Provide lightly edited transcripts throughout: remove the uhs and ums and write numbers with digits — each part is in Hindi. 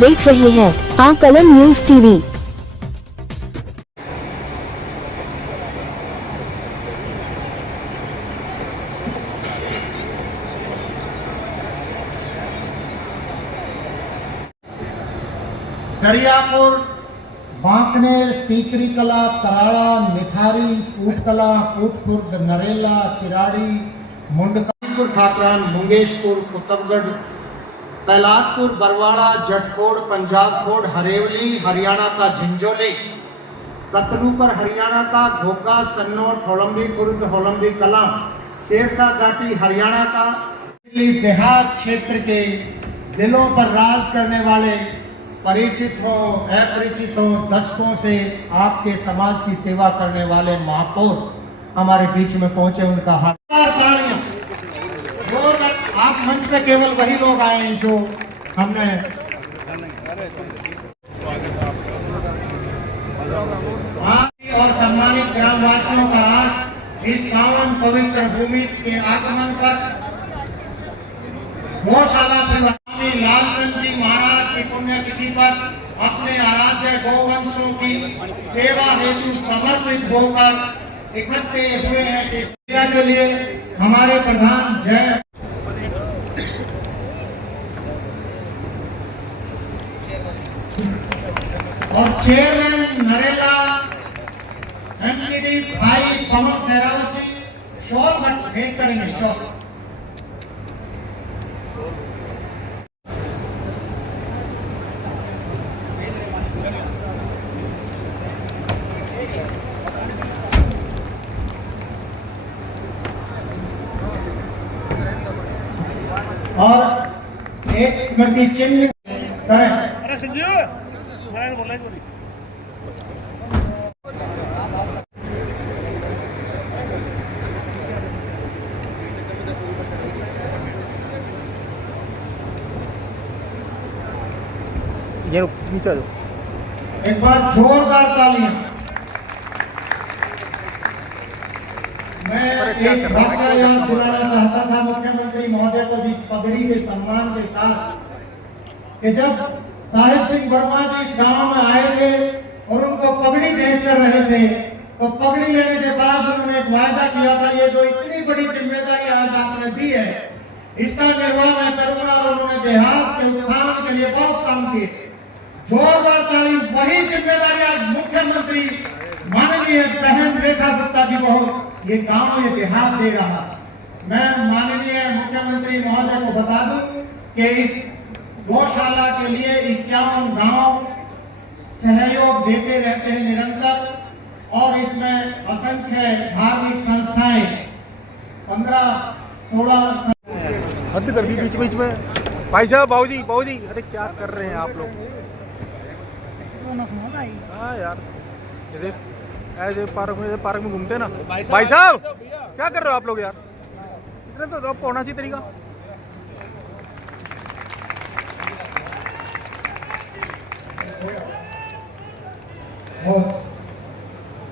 देख रहे हैं आकलन न्यूज टीवी। दरियापुर, बांकनेर, टीकरी कला, कराड़ा, निठारी, ऊटकला, ऊटखुर्द, नरेला, किराड़ी, मुंडकापुर, ठाकरान, मुंगेशपुर, कुतुबगढ़, कैलाशपुर, बरवाड़ा, जटकोड़, पंजाब कोट, हरेवली हरियाणा का झिंझोली, कतनूपर हरियाणा का घोगा, सन्नौर, होलंबी खुर्द, होलंबी कला, शेरशाह जाटी हरियाणा का। देहात क्षेत्र के दिलों पर राज करने वाले, परिचित हो अपरिचित हो, दशकों से आपके समाज की सेवा करने वाले महापौर हमारे बीच में पहुंचे। उनका हाथ आप मंच पे केवल वही लोग आए हैं जो हमने और सम्मानित ग्रामवासियों का आज इस पावन पवित्र भूमि के आगमन पर गौशाला स्वामी लालचंद जी महाराज की पुण्यतिथि पर अपने आराध्य गौवंशों की सेवा हेतु समर्पित होकर इकट्ठे हुए हैं। इस सेवा के लिए हमारे प्रधान जय और चेयरमैन नरेला एमसीडी भाई पवन सहरावत जी शॉल भेंट करेंगे। शॉल और एक स्मृति चिन्ह करें। अरे संजीव नारायण बोल रहा है। ये नीचे दो। एक बार जोरदार तालियां। मैं एक वाक़या याद दिलाना चाहता था मुख्यमंत्री महोदय को जिस पगड़ी के सम्मान के साथ कि जब साहिब सिंह वर्मा जी इस गांव में आए थे और उनको पगड़ी भेंट कर रहे थे, तो पगड़ी लेने के बाद उन्होंने एक वायदा किया था, ये जो इतनी बड़ी जिम्मेदारी आज आपने दी है इसका निर्वाह मैं करूंगा। और उन्होंने देहात के उत्थान के लिए बहुत काम किए। जोरदार ताली। वही जिम्मेदारी आज मुख्यमंत्री माननीय बहन रेखा गुप्ता जी को ये गांव ये देहात दे रहा। मैं माननीय मुख्यमंत्री महोदय को बता दूं कि इस गौशाला के लिए 51 गांव सहयोग देते रहते हैं निरंतर, और इसमें असंख्य धार्मिक संस्थाएं 15-16 हद कर दी बीच बीच में। भाई साहब बाबूजी अरे क्या कर रहे हैं आप लोग? हाँ यार, ये देख ऐसे पार्क में घूमते हैं ना। भाई साहब क्या कर रहे हो आप लोग यार? इतना तो आपको होना चाहिए तरीका।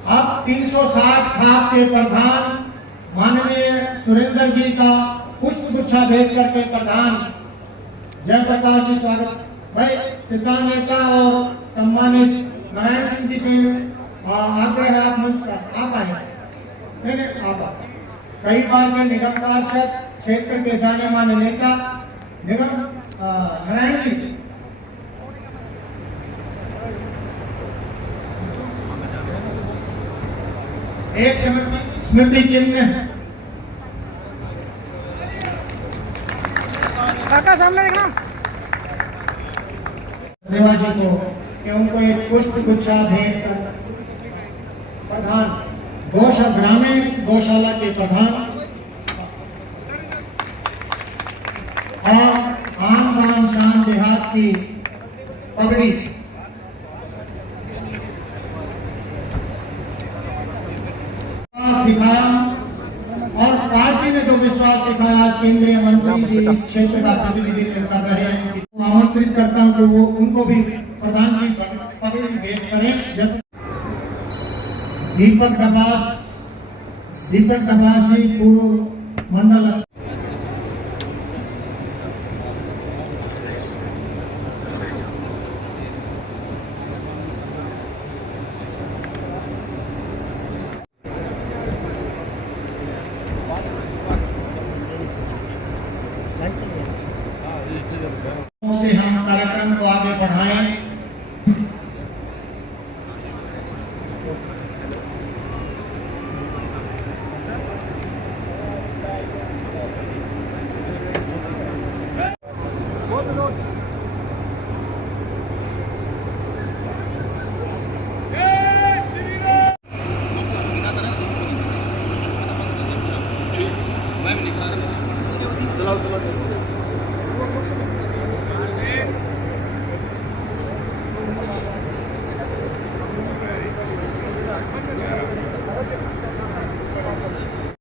अब 360 खाप के प्रधान माननीय सुरेंद्र जी का पुष्प गुच्छा भेंट करके प्रधान जयप्रकाश जी स्वागत। भाई किसान नेता और सम्मानित नारायण सिंह जी से आग्रह है आप मंच पर आप आए। नहीं आप कई बार के निगम पार्षद क्षेत्र के जाने माने नेता निगम नारायण जी एक स्मृति चिन्ह काका सामने देखना। सेवा जी को कि उनको एक पुष्प गुच्छा भेंट कर प्रधान गौशाला ग्रामीण गौशाला के प्रधान और आम बान शान देहात की पगड़ी दिखाया और पार्टी ने जो विश्वास दिखाया आज केंद्रीय मंत्री जी इस क्षेत्र का प्रतिनिधित्व कर रहे हैं, आमंत्रित करता हूं कि वो उनको भी प्रधान जी पगड़ी भेंट करें। जब दीपक डबास जी पूर्व मंडल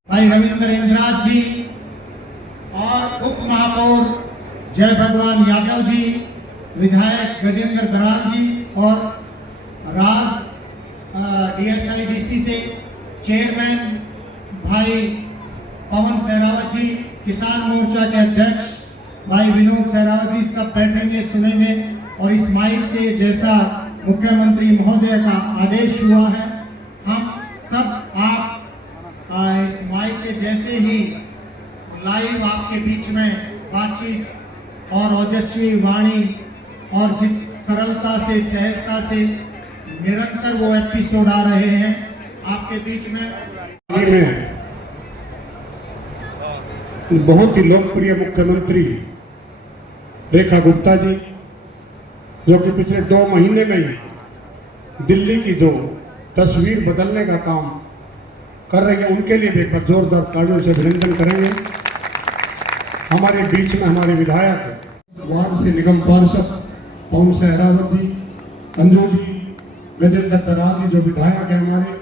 भाई रविंद्र इंद्राज जी और उप महापौर जय भगवान यादव जी, विधायक गजेंद्र दराज जी और राज DSIDC से चेयरमैन भाई पवन सहरावत जी, किसान मोर्चा के अध्यक्ष भाई विनोद सहरावत जी, सब बैठेंगे, सुनेंगे। और इस माइक से जैसा मुख्यमंत्री महोदय का आदेश हुआ है, हम सब आप इस माइक से जैसे ही लाइव आपके बीच में बातचीत और ओजस्वी वाणी और जिस सरलता से, सहजता से निरंतर वो एपिसोड आ रहे हैं आपके बीच में बहुत ही लोकप्रिय मुख्यमंत्री रेखा गुप्ता जी, जो कि पिछले 2 महीने में दिल्ली की जो तस्वीर बदलने का काम कर रही है, उनके लिए भी एक बार जोरदार तालियों से अभिनंदन करेंगे। हमारे बीच में हमारे विधायक वार्ड से निगम पार्षद पवन सहरावत जी, अंजू जी, गजेंद्र दराज जी जो विधायक है हमारे,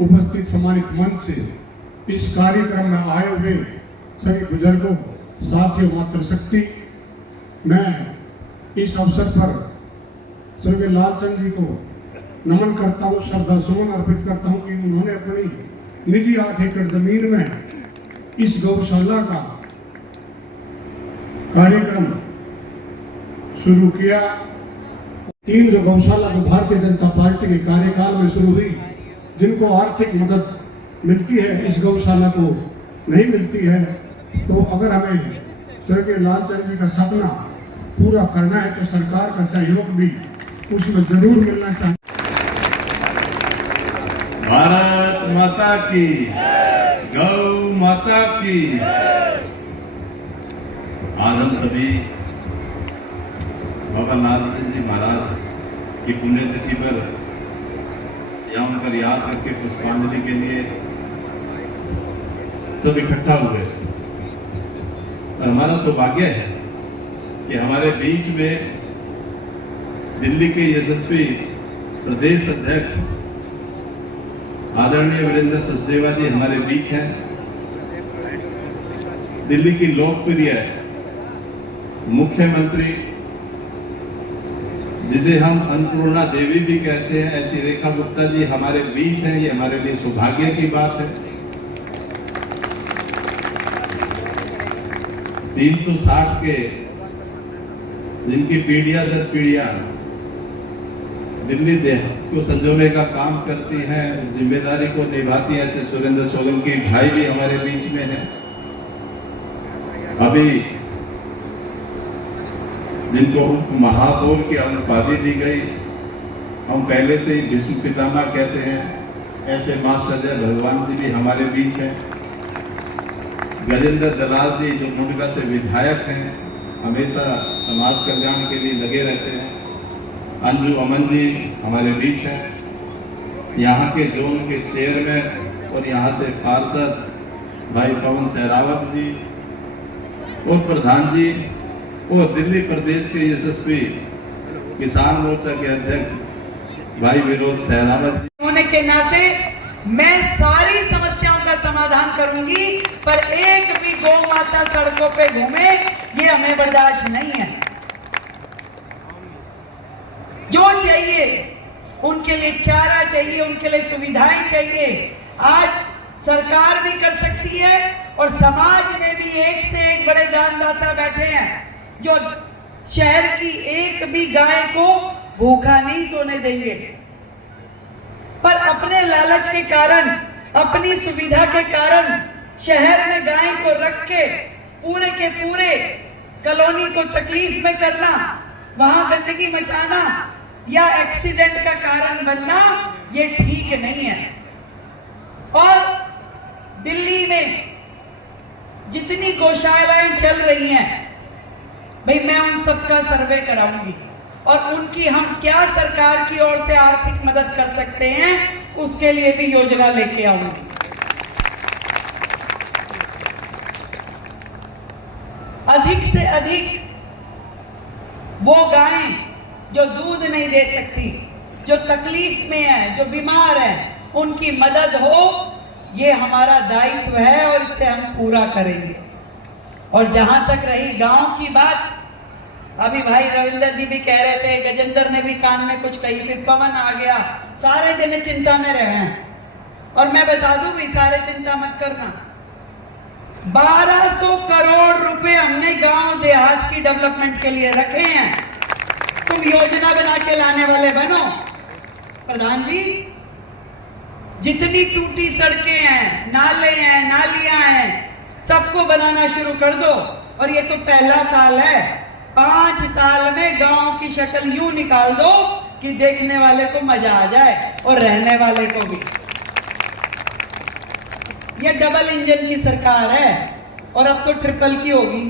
उपस्थित सम्मानित मंच से इस कार्यक्रम में आए हुए सभी बुजुर्गों, साथियों, मातृशक्ति, मैं इस अवसर पर स्वर्गीय लालचंद जी को नमन करता हूँ, श्रद्धा सुमन अर्पित करता हूँ कि उन्होंने अपनी निजी 8 एकड़ जमीन में इस गौशाला का कार्यक्रम शुरू किया। 3 जो गौशाला जो भारतीय जनता पार्टी के कार्यकाल में शुरू हुई, जिनको आर्थिक मदद मिलती है, इस गौशाला को नहीं मिलती है, तो अगर हमें स्वर्गीय लालचंद जी का सपना पूरा करना है तो सरकार का सहयोग भी उसमें जरूर मिलना चाहिए। भारत माता की, गौ माता की। आज हम सभी बाबा लालचंद जी महाराज की पुण्यतिथि पर यहाँ उनकर याद करके पुष्पांजलि के लिए सब इकट्ठा हुए और हमारा सौभाग्य है कि हमारे बीच में दिल्ली के यशस्वी प्रदेश अध्यक्ष आदरणीय वीरेंद्र सचदेवा जी हमारे बीच हैं। दिल्ली की लोकप्रिय मुख्यमंत्री, जिसे हम अन्नपूर्णा देवी भी कहते हैं, ऐसी रेखा गुप्ता जी हमारे बीच हैं। ये हमारे लिए सौभाग्य की बात है। 360 के जिनकी पीढ़ियां दर पीढ़ियां दिल्ली देहात को संजोने का काम करती हैं, जिम्मेदारी को निभाती हैं, ऐसे सुरेंद्र सोलंकी भाई भी हमारे बीच में हैं। अभी जिनको उप महापौर की उपाधि दी गई, हम पहले से ही भीष्म पितामह कहते हैं, ऐसे मास्टर जय भगवान जी भी हमारे बीच हैं। गजेंद्र दराज जी जो मुंडका से विधायक हैं, हमेशा समाज कल्याण के लिए लगे रहते हैं। अंजू अमन जी हमारे बीच हैं। यहाँ के जोन के चेयरमैन और यहाँ से पार्षद भाई पवन सहरावत जी और प्रधान जी और दिल्ली प्रदेश के यशस्वी किसान मोर्चा के अध्यक्ष भाई विनोद सहरावत जी होने के नाते मैं सारी समस्याओं का समाधान करूंगी, पर एक भी गौ माता सड़कों पे घूमे ये हमें बर्दाश्त नहीं है। जो चाहिए उनके लिए चारा चाहिए, उनके लिए सुविधाएं चाहिए। आज सरकार भी कर सकती है और समाज में भी एक से एक बड़े दानदाता बैठे हैं जो शहर की एक भी गाय को भूखा नहीं सोने देंगे। पर अपने लालच के कारण, अपनी सुविधा के कारण शहर में गाय को रख के पूरे के पूरे कॉलोनी को तकलीफ में करना, वहां गंदगी मचाना या एक्सीडेंट का कारण बनना, ये ठीक नहीं है। और दिल्ली में जितनी गौशालाएं चल रही हैं, भाई मैं उन सबका सर्वे कराऊंगी और उनकी हम क्या सरकार की ओर से आर्थिक मदद कर सकते हैं उसके लिए भी योजना लेके आऊंगी। अधिक से अधिक वो गायें जो दूध नहीं दे सकती, जो तकलीफ में है, जो बीमार है, उनकी मदद हो, ये हमारा दायित्व है और इसे हम पूरा करेंगे। और जहां तक रही गांव की बात, अभी भाई रविंदर जी भी कह रहे थे, गजेंद्र ने भी कान में कुछ कही, फिर पवन आ गया, सारे जने चिंता में रहे हैं। और मैं बता दूं भी, सारे चिंता मत करना, 1200 करोड़ रुपए हमने गांव देहात की डेवलपमेंट के लिए रखे हैं। तुम योजना बना के लाने वाले बनो। प्रधान जी, जितनी टूटी सड़कें हैं, नाले हैं, नालियां हैं, सबको बनाना शुरू कर दो। और ये तो पहला साल है, 5 साल में गांव की शक्ल यूं निकाल दो कि देखने वाले को मजा आ जाए और रहने वाले को भी। ये डबल इंजन की सरकार है और अब तो ट्रिपल की होगी।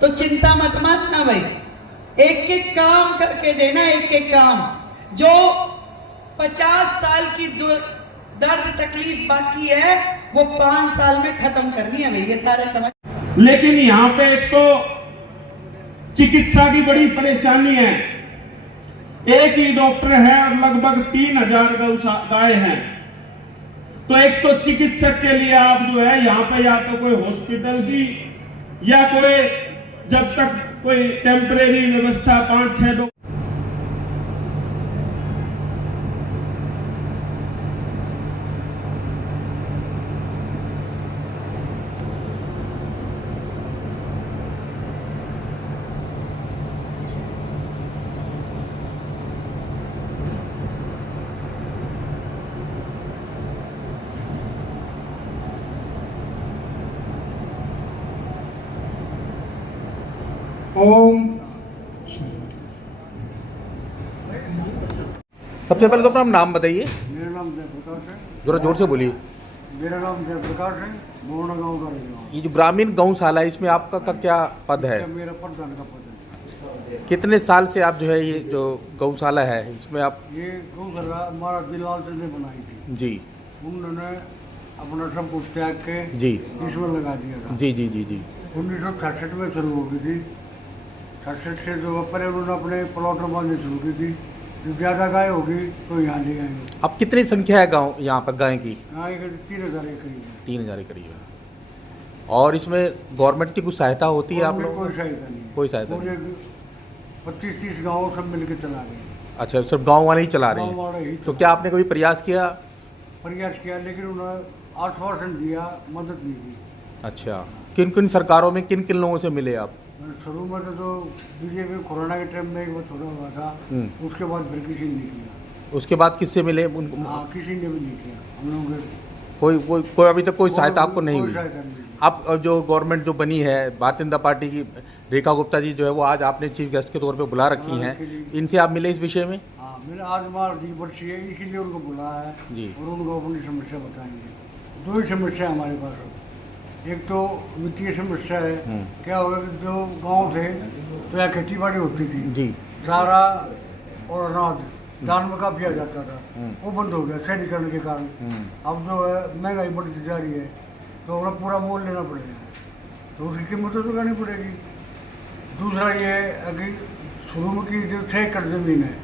तो चिंता मत मानना भाई, एक एक काम करके देना, एक एक काम। जो 50 साल की दर्द तकलीफ बाकी है, वो 5 साल में खत्म करनी है भाई, ये सारे समझ। लेकिन यहाँ पे एक तो चिकित्सा की बड़ी परेशानी है। एक ही डॉक्टर है और लगभग 3000 गाय हैं। तो एक तो चिकित्सक के लिए आप जो है यहाँ पे या तो कोई हॉस्पिटल की या कोई जब तक कोई टेम्परेरी व्यवस्था 5-6 ओम सबसे पहले तो अपना नाम बताइए। मेरा नाम जयप्रकाश है। जरा जोर से बोलिए। मेरा नाम जयप्रकाश है, मोहना गांव का रहने वाला। ये जो ग्रामीण गौशाला है, इसमें आपका का क्या पद है? मेरा प्रधान का पद है। कितने साल से आप जो है ये जो गौशाला है इसमें आप? ये गौशाला हमारा दिलाल चंद ने बनाई थी जी। उन्होंने अपना सब कुछ त्याग के जी इसमें लगा दिया था। जी जी जी जी 1966 में शुरू हो गई थी। 66 से जो पहले उन्होंने अपने प्लॉटर बांधने शुरू की थी। जो ज़्यादा गाय होगी तो यहाँ ले आएंगे। अब कितनी संख्या है गाँव यहाँ पर गाय की? यहाँ 3000 के करीब है। 3000 के करीब है। और इसमें गवर्नमेंट की कुछ सहायता होती है आप लोगों कोई को? सहायता नहीं है। कोई सहायता नहीं। 25-30 गाँव सब मिलकर चला रहे हैं। अच्छा, सिर्फ गाँव वाले ही चला रहे गाँव वाले ही हैं। तो चला क्या आपने कभी प्रयास किया? प्रयास किया, लेकिन उन्होंने आश्वासन दिया, मदद नहीं की। अच्छा, किन किन सरकारों में किन किन लोगों से मिले आप? शुरू में तो बीजेपी कोरोना के टाइम में एक बार थोड़ा हुआ था, उसके बाद फिर किसी ने नहीं किया। उसके बाद किससे मिले? हाँ, किसी ने भी नहीं किया। हम लोगों के कोई अभी तक कोई सहायता आपको नहीं कोई हुई? सहायता नहीं हुई। अब जो गवर्नमेंट जो बनी है, भारतीय जनता पार्टी की रेखा गुप्ता जी जो है वो आज आपने चीफ गेस्ट के तौर पे बुला रखी हैं, इनसे आप मिले इस विषय में? हाँ, मैंने आज हमारी वर्षी है, इसीलिए उनको बुलाया है जी। और उनको अपनी समस्या बताएंगे। 2 ही समस्या हमारे पास है। एक तो वित्तीय समस्या है। क्या होगा कि जो गांव थे तो यहाँ खेती बाड़ी होती थी जी, चारा और अनाज दान में काफी आ जाता था, वो बंद हो गया शहरीकरण के कारण। अब जो है महंगाई बढ़ती जा रही है तो हमें पूरा मोल लेना पड़ेगा, तो उसकी कीमत तो चुकानी पड़ेगी। दूसरा ये है कि शुरू में की जो 6 एकड़ जमीन है,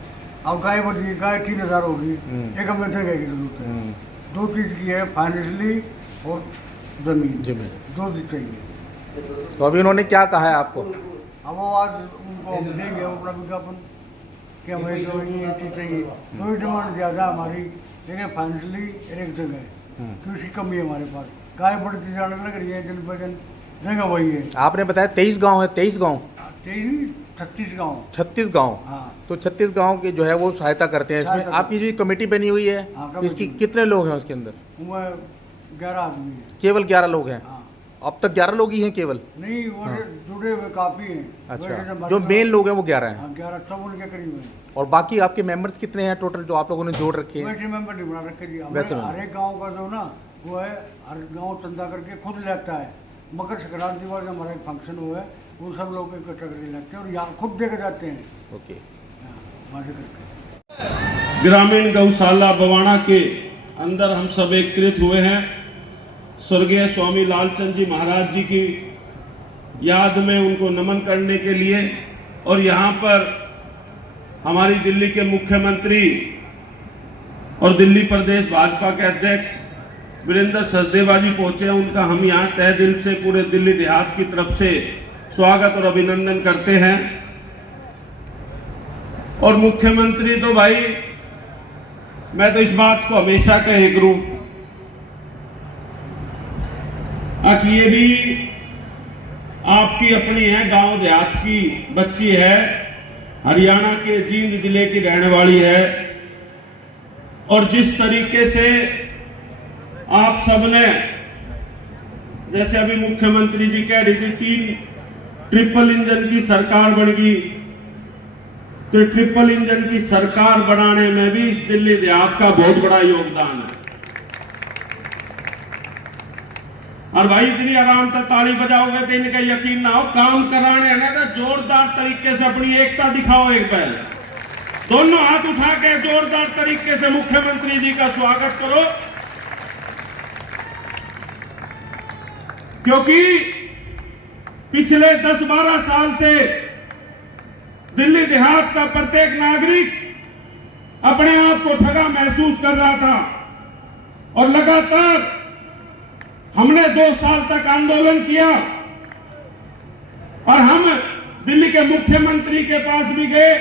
अब गाय बढ़ी, गाय 3000 होगी, एक हमें जगह की जरूरत है। 2 चीज़ की है, फाइनेंशियली और जमीन 2 चीज चाहिए। तो अभी उन्होंने क्या कहा है आपको? अब वो आज उनको हम देंगे अपना विज्ञापन कि हमें जो ये चीज़ चाहिए। कोई डिमांड ज़्यादा हमारी, लेकिन फाइनेंशियली एक जगह है तो उसकी कमी है हमारे पास। गाय बढ़ती जाने लग रही है, दिन ब दिन जगह वही है। आपने बताया 23 गांव है, 23 गांव? 36 गाँव। 36 गांव। हाँ। तो 36 गांव के जो है वो सहायता करते हैं इसमें। आपकी जो कमेटी बनी हुई है, हाँ, इसकी कितने लोग हैं उसके अंदर? वो 11 आदमी है। केवल 11 लोग हैं? हाँ। अब तक 11 लोग ही हैं केवल? नहीं, वो जुड़े हुए काफ़ी हैं। अच्छा, जो मेन लोग हैं वो 11 हैं? हाँ, 11 सब उनके करीब हैं। और बाकी आपके मेंबर्स कितने हैं टोटल जो आप लोगों ने जोड़ रखे हैं? वैसे मेंबर नहीं बना रखे जी। वैसे हर एक गाँव का जो ना वो है, हर गाँव चंदा करके खुद लेता है। मकर संक्रांति वाले हमारा एक फंक्शन हुआ है, वो सब लोग इकट्ठा करके लेते हैं और यहाँ खुद देकर जाते हैं। ओके। वहाँ से करके ग्रामीण गौशाला बवाना के अंदर हम सब एकत्रित हुए हैं। स्वर्गीय स्वामी लालचंद जी महाराज जी की याद में उनको नमन करने के लिए, और यहाँ पर हमारी दिल्ली के मुख्यमंत्री और दिल्ली प्रदेश भाजपा के अध्यक्ष वीरेंद्र सचदेवा जी पहुंचे हैं। उनका हम यहाँ तहे दिल से पूरे दिल्ली देहात की तरफ से स्वागत और अभिनंदन करते हैं। और मुख्यमंत्री तो भाई, मैं तो इस बात को हमेशा कहे करूं कि ये भी आपकी अपनी है, गांव देहात की बच्ची है, हरियाणा के जींद जिले की रहने वाली है। और जिस तरीके से आप सबने, जैसे अभी मुख्यमंत्री जी कह रही थी 3 ट्रिपल इंजन की सरकार बन गई, तो ट्रिपल इंजन की सरकार बनाने में भी इस दिल्ली देहात का बहुत बड़ा योगदान है। और भाई इतनी आराम से ताली बजाओगे तो इनका यकीन ना हो, काम कराने है ना तो जोरदार तरीके से अपनी एकता दिखाओ। एक पहले दोनों हाथ उठा के जोरदार तरीके से मुख्यमंत्री जी का स्वागत करो, क्योंकि पिछले 10-12 साल से दिल्ली देहात का प्रत्येक नागरिक अपने आप को ठगा महसूस कर रहा था। और लगातार हमने 2 साल तक आंदोलन किया, और हम दिल्ली के मुख्यमंत्री के पास भी गए,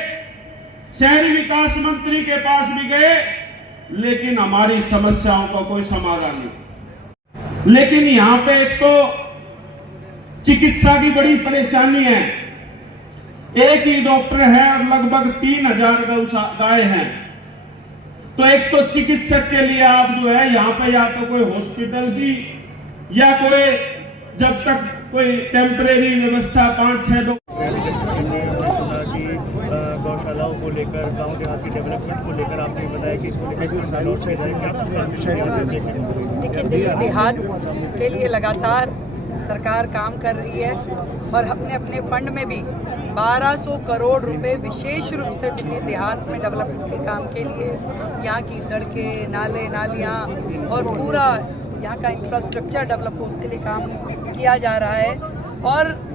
शहरी विकास मंत्री के पास भी गए, लेकिन हमारी समस्याओं का कोई समाधान नहीं। लेकिन यहां पे एक तो चिकित्सा की बड़ी परेशानी है। एक ही डॉक्टर है और लगभग 3000 गाय हैं। तो एक तो चिकित्सक के लिए आप जो है यहाँ पे या तो कोई हॉस्पिटल की या कोई जब तक कोई टेम्परेरी व्यवस्था 5-6 गौशालाओं को लेकर, गांव देहात की डेवलपमेंट को लेकर आपने बताया कि इसको लेकर कुछ सालों से देखिए, दिल्ली देहात के लिए लगातार सरकार काम कर रही है, और हमने अपने फंड में भी 1200 करोड़ रुपए विशेष रूप से दिल्ली देहात में डेवलपमेंट के काम के लिए, यहाँ की सड़कें, नाले, नालियाँ और पूरा यहाँ का इंफ्रास्ट्रक्चर डेवलप हो, उसके लिए काम किया जा रहा है। और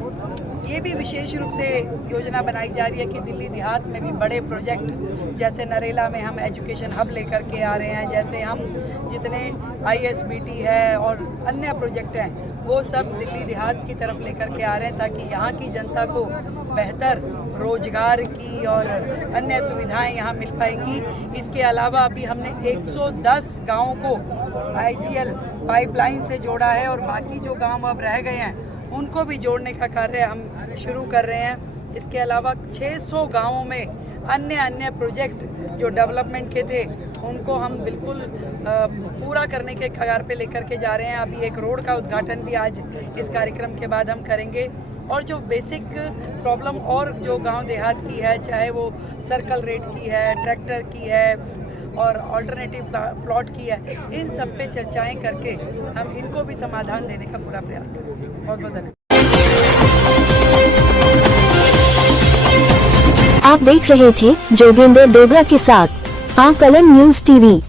ये भी विशेष रूप से योजना बनाई जा रही है कि दिल्ली देहात में भी बड़े प्रोजेक्ट, जैसे नरेला में हम एजुकेशन हब लेकर के आ रहे हैं, जैसे हम जितने ISBT है और अन्य प्रोजेक्ट हैं वो सब दिल्ली देहात की तरफ लेकर के आ रहे हैं, ताकि यहाँ की जनता को बेहतर रोजगार की और अन्य सुविधाएं यहाँ मिल पाएंगी। इसके अलावा अभी हमने 110 गाँवों को IGL पाइपलाइन से जोड़ा है, और बाकी जो गाँव अब रह गए हैं उनको भी जोड़ने का कार्य हम शुरू कर रहे हैं। इसके अलावा 600 गाँवों में अन्य प्रोजेक्ट जो डेवलपमेंट के थे उनको हम बिल्कुल पूरा करने के कगार पे लेकर के जा रहे हैं। अभी एक रोड का उद्घाटन भी आज इस कार्यक्रम के बाद हम करेंगे। और जो बेसिक प्रॉब्लम और जो गांव देहात की है, चाहे वो सर्कल रेट की है, ट्रैक्टर की है और ऑल्टरनेटिव प्लॉट की है, इन सब पे चर्चाएं करके हम इनको भी समाधान देने का पूरा प्रयास करेंगे। बहुत बहुत धन्यवाद। आप देख रहे थे जोगेंद्र डोगरा के साथ आकलन न्यूज़ टीवी।